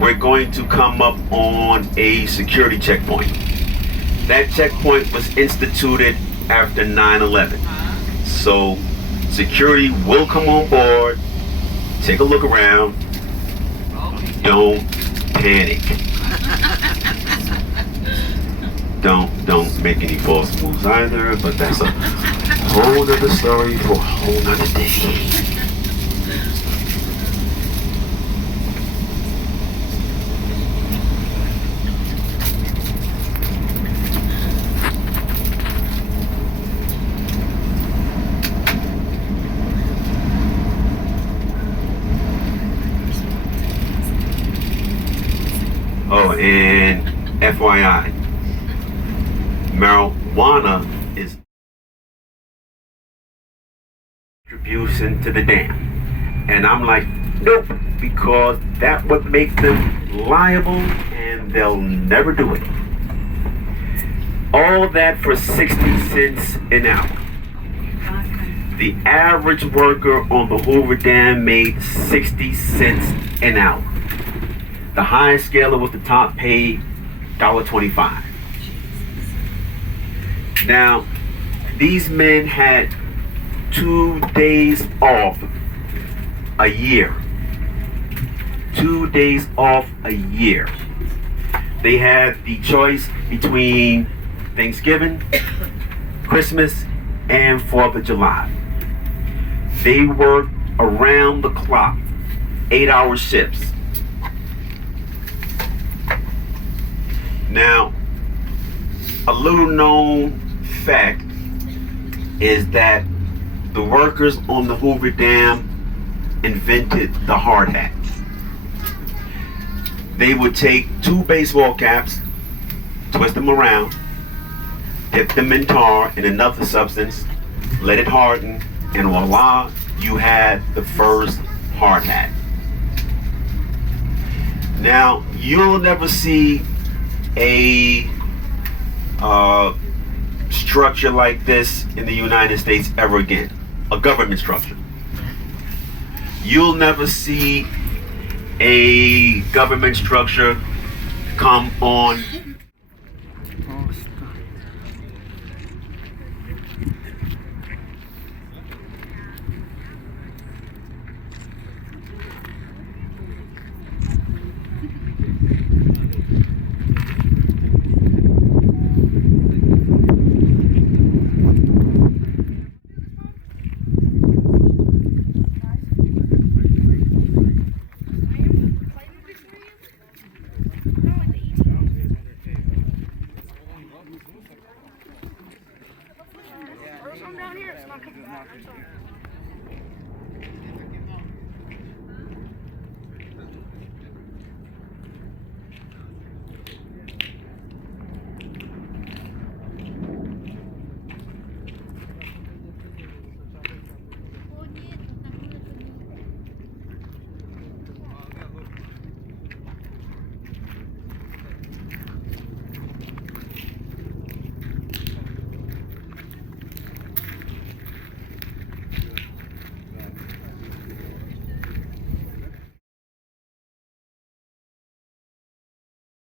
and we're going to come up on a security checkpoint. That checkpoint was instituted after 9/11. So security will come on board, take a look around, don't panic. Don't make any false moves either, but that's a whole other story for a whole nother day. Oh, and FYI, marijuana is contribution to the dam. And I'm like, nope, because that would make them liable and they'll never do it. All that for 60 cents an hour. The average worker on the Hoover Dam made 60 cents an hour. The highest scaler was the top paid $1.25. Now, these men had 2 days off a year. 2 days off a year. They had the choice between Thanksgiving, Christmas, and 4th of July. They worked around the clock, 8-hour shifts. Now, a little known fact is that the workers on the Hoover Dam invented the hard hat. They would take 2 baseball caps, twist them around, dip them in tar and another substance, let it harden, and voila, you had the first hard hat. Now, you'll never see a structure like this in the United States ever again. A government structure. You'll never see a government structure come on